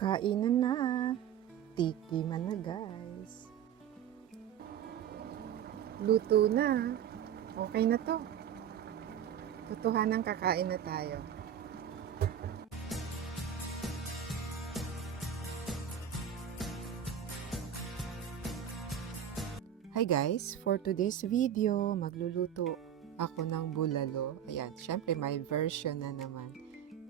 Kainan na. Tikiman na, guys. Luto na. Okay na to. Totohanang kakain na tayo. Hi guys, for today's video, magluluto ako ng bulalo. Ayan, syempre may version na naman.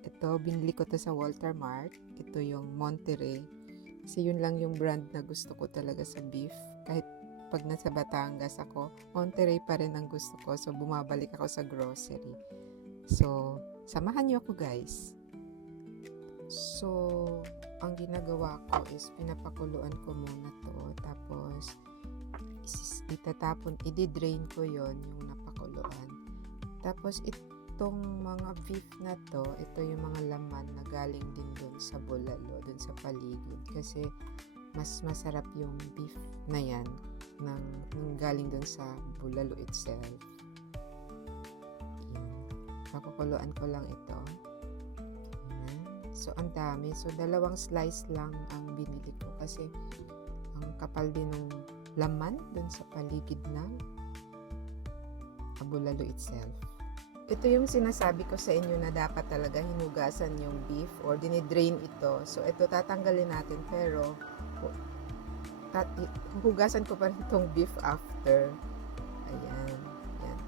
Ito, binili ko to sa Walter Mart. Ito yung Monterey. Kasi yun lang yung brand na gusto ko talaga sa beef. Kahit pag nasa Batangas ako, Monterey pa rin ang gusto ko. So, bumabalik ako sa grocery. So, samahan niyo ako guys. So, ang ginagawa ko is pinapakuluan ko muna to. Tapos, itatapon, i-drain ko yon yung napakuluan. Tapos, itong mga beef na to, ito yung mga laman na galing din dun sa bulalo, dun sa paligid. Kasi, mas masarap yung beef na yan ng galing dun sa bulalo itself. Yan. Pakukuluan ko lang ito. Yan. So, ang dami. So, 2 slice lang ang binili ko kasi ang kapal din ng laman dun sa paligid ng bulalo itself. Ito yung sinasabi ko sa inyo na dapat talaga hinugasan yung beef or dinidrain ito. So, ito tatanggalin natin pero hugasan ko pa rin itong beef after. Ayan. Yan.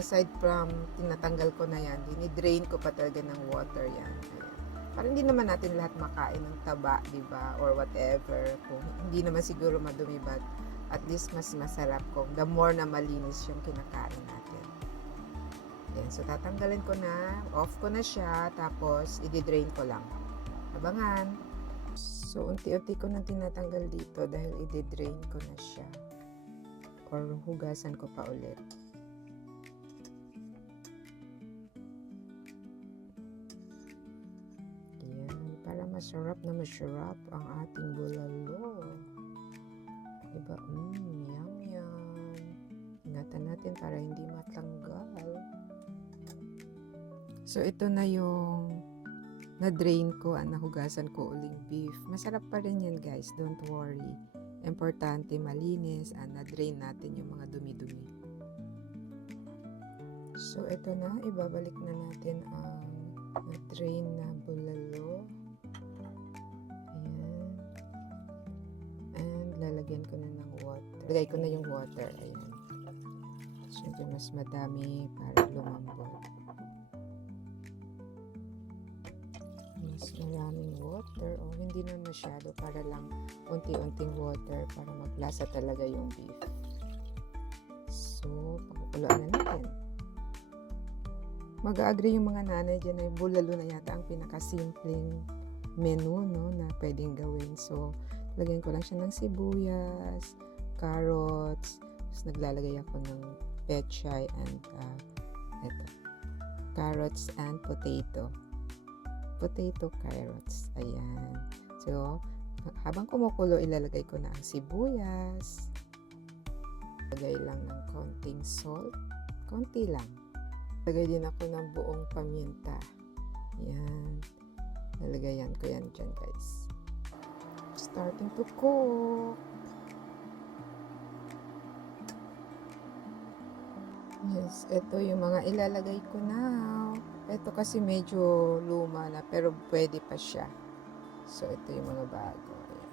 Aside from tinatanggal ko na yan, dinidrain ko pa talaga ng water yan. Ayan. Para hindi naman natin lahat makain ng taba, diba? Or whatever. Kung hindi naman siguro madumi, but at least mas masarap kung the more na malinis yung kinakain natin. Ayan, so tatanggalin ko na, off ko na siya, tapos i-drain ko lang. Abangan! So unti-unti ko nang tinatanggal dito dahil i-drain ko na siya. Or hugasan ko pa ulit. Ayan, para masarap na masarap ang ating bulalo. Diba? Yum, yum. Ingatan natin para hindi matanggal. So, ito na yung na-drain ko, nahugasan ko uling beef. Masarap pa rin yan, guys. Don't worry. Importante, malinis, na-drain natin yung mga dumi-dumi. So, ito na. Ibabalik na natin ang na-drain na bulalo. Lalagyan ko na ng water. Lagay ko na yung water. Ayan. Siyempre mas madami para lumambot. Mas maraming water. O hindi na masyado. Para lang unti-unting water para maglasa talaga yung beef. So, pakukuluan na natin. Mag-agree yung mga nanay dyan na bulalo na yata ang pinakasimpleng menu, no, na pwedeng gawin. So, lagyan ko lang siya ng sibuyas, carrots, tapos naglalagay ako ng pechay and carrots and potato carrots. Ayan. So, habang kumukulo, ilalagay ko na ang sibuyas. Lagay lang ng konting salt. Konti lang. Lagay din ako ng buong paminta. Ayan. Nalagayan ko yan dyan, guys. Starting to cook. Yes, ito yung mga ilalagay ko now. Ito kasi medyo luma na pero pwede pa siya. So, ito yung mga bago. Ayan.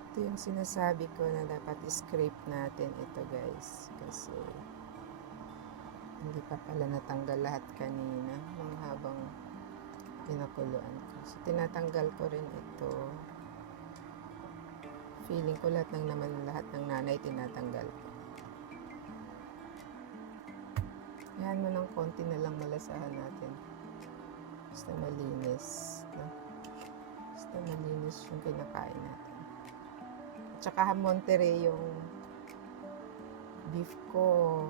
Ito yung sinasabi ko na dapat scrape natin ito, guys. Kasi hindi pa pala natanggal lahat kanina. Mga habang pinakuluan ko. So, tinatanggal ko rin ito. Feeling ko lahat ng nanay tinatanggal ko. Yan mo ng konti na lang malasahan natin. Basta malinis. No? Basta malinis yung kinakain natin. At saka Monterey yung beef ko.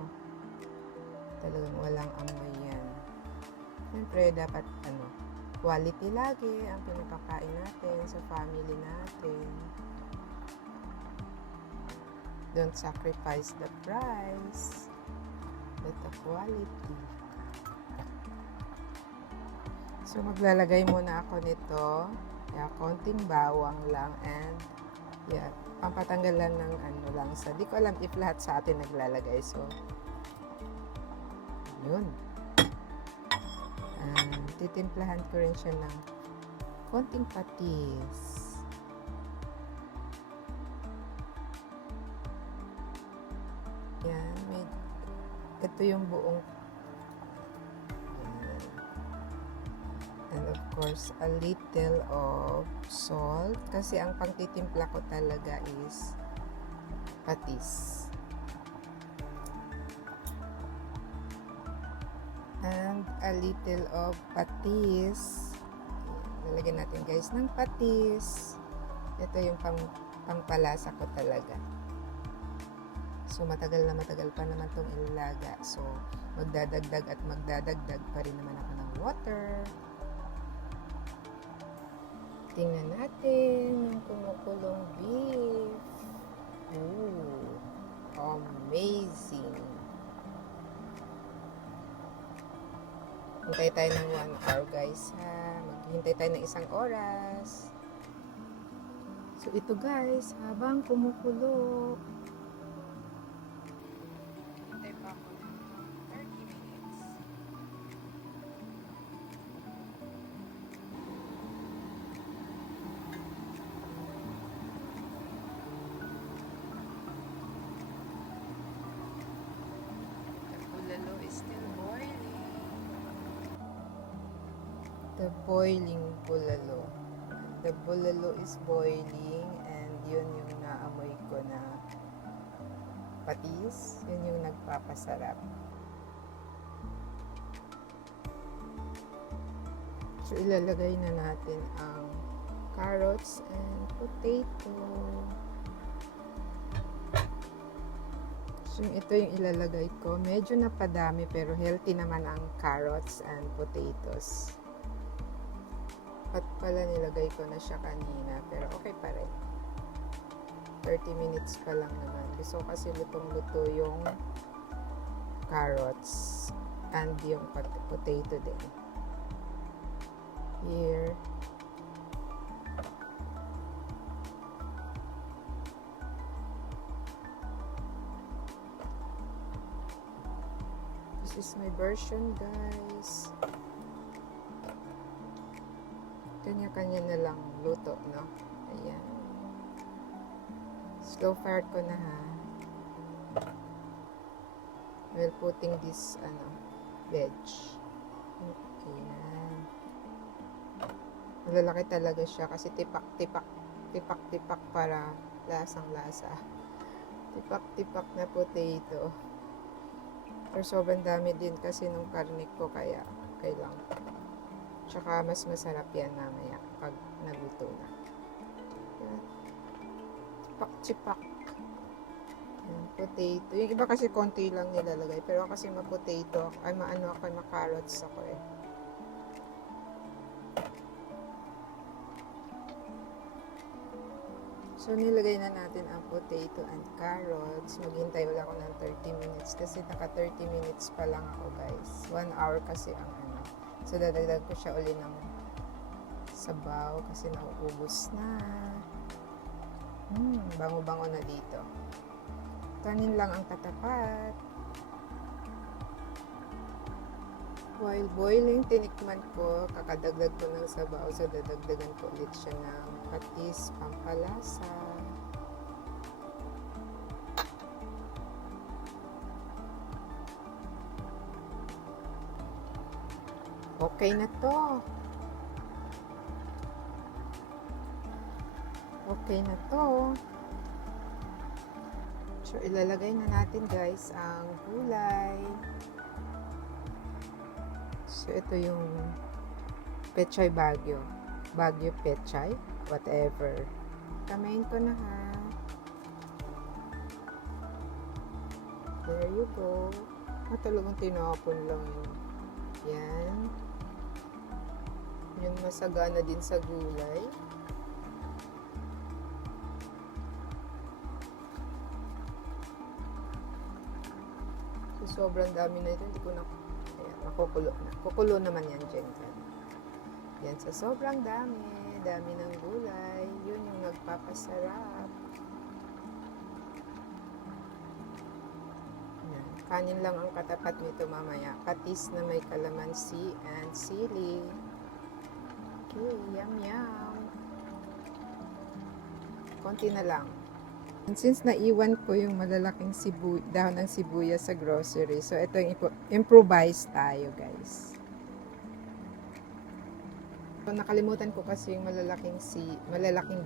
Talagang walang amoy yan. Siyempre, dapat quality lagi ang pinapakain natin sa family natin. Don't sacrifice the price, but the quality. So, maglalagay muna ako nito. Yeah, konting bawang lang and yeah, pampatanggalan ng ano lang sa, di ko alam if lahat sa atin naglalagay. So, yun. Titimplahan ko rin siya ng konting patis. Yan, ito yung buong. And of course, a little of salt. Kasi ang pangtitimpla ko talaga is patis. And a little of patis. Lalagyan natin guys ng patis. Ito yung pangpalasa ko talaga. So, matagal pa naman itong ilaga. So, magdadagdag at magdadagdag pa rin naman ako ng water. Tingnan natin yung kumukulong beef. Ooh, amazing. Hintay tayo ng 1 hour guys ha. Maghintay tayo ng 1 oras. So ito guys, habang kumukulo, hintay pa ako ng 30 minutes. The bulalo is still boiling. The boiling bulalo. The bulalo is boiling and yun yung naamoy ko na patis. Yun yung nagpapasarap. So ilalagay na natin ang carrots and potato. So ito yung ilalagay ko. Medyo napadami pero healthy naman ang carrots and potatoes. At pala nilagay ko na siya kanina pero okay pa rin. 30 minutes pa lang naman. Gusto kasi lutong-luto yung carrots and yung potato din. Here. This is my version guys. Kanya-kanya na lang luto, no? Ayan. Slow fire ko na ha. While putting this, veg. Ayan. Malalaki talaga siya kasi tipak-tipak para lasang-lasa. Tipak-tipak na potato. Pero sobrang dami din kasi nung karne ko kaya okay lang. Tsaka mas masarap yan mamaya pag naluto na. Tipak-tipak. Potato. Yung iba kasi konti lang nilalagay. Pero kasi ma-potato, ay ma-carrots ako eh. So, nilagay na natin ang potato and carrots. Maghintay ulit ako ng 30 minutes kasi naka 30 minutes pa lang ako guys. 1 hour kasi ang So, dadagdag ko siya uli ng sabaw kasi nauubos na. Bango-bango na dito. Kanin lang ang katapat. While boiling, tinikman ko, kakadagdag ko ng sabaw. So, dadagdagan ko ulit siya ng patis, pampalasa. Okay na to. Okay na to. So, ilalagay na natin guys ang gulay. So, ito yung pechay Baguio. Baguio pechay. Whatever. Kamain ko na ha. There you go. Talagang tinapon lang yun. Yan. Yung masagana din sa gulay. So, sobrang dami na ito. Hindi ko na... Ayan, makukulo na. Kukulo naman yan dyan. Yan, so sobrang dami ng gulay. Yun yung nagpapasarap. Yan, kanin lang ang katapat nito mamaya. Patis na may kalamansi and sili. Okay, yum yum. Konti na lang. And since naiwan ko yung malalaking dahon ng sibuyas sa grocery, so ito yung improvise tayo, guys. So, nakalimutan ko kasi yung malalaking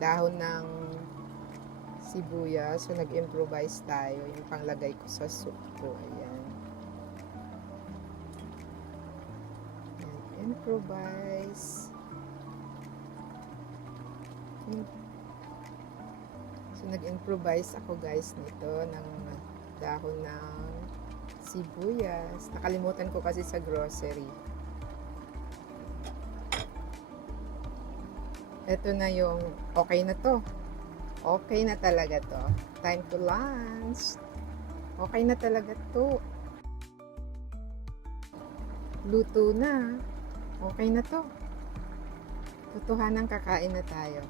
dahon ng sibuyas. So, nag-improvise tayo. Yung panglagay ko sa soup ko. Ayan. Improvise. So, nag-improvise ako, guys, nito ng dahon ng sibuyas. Nakalimutan ko kasi sa grocery. Ito na yung okay na to. Okay na talaga to. Time to lunch. Okay na talaga to. Luto na. Okay na to. Totohanan kakain na tayo.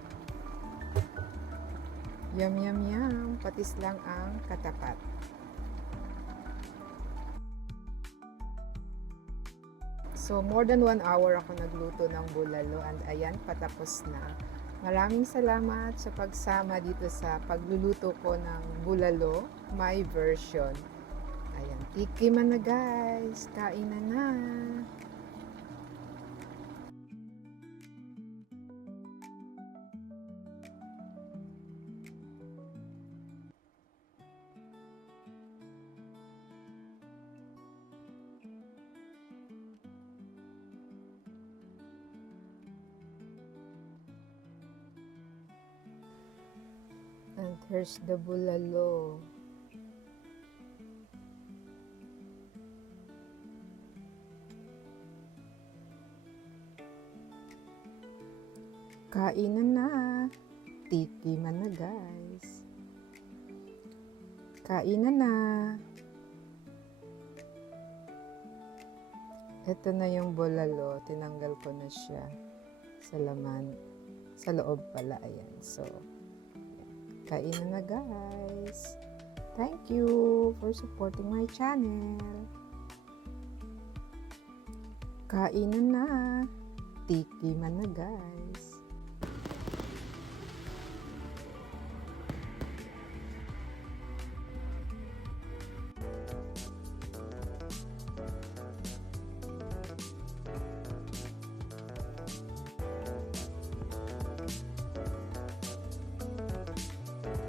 Yum, yum, yum. Patis lang ang katapat. So, more than 1 hour ako nagluto ng bulalo and ayan, patapos na. Maraming salamat sa pagsama dito sa pagluluto ko ng bulalo, my version. Ayan, tikiman na guys. Kain na. And here's the bulalo. Kainan na. Tikiman na guys. Kainan na. Ito na yung bulalo. Tinanggal ko na siya sa laman. Sa loob pala. Ayan. So, kainan na guys. Thank you for supporting my channel. Kainan na. Tikiman na guys.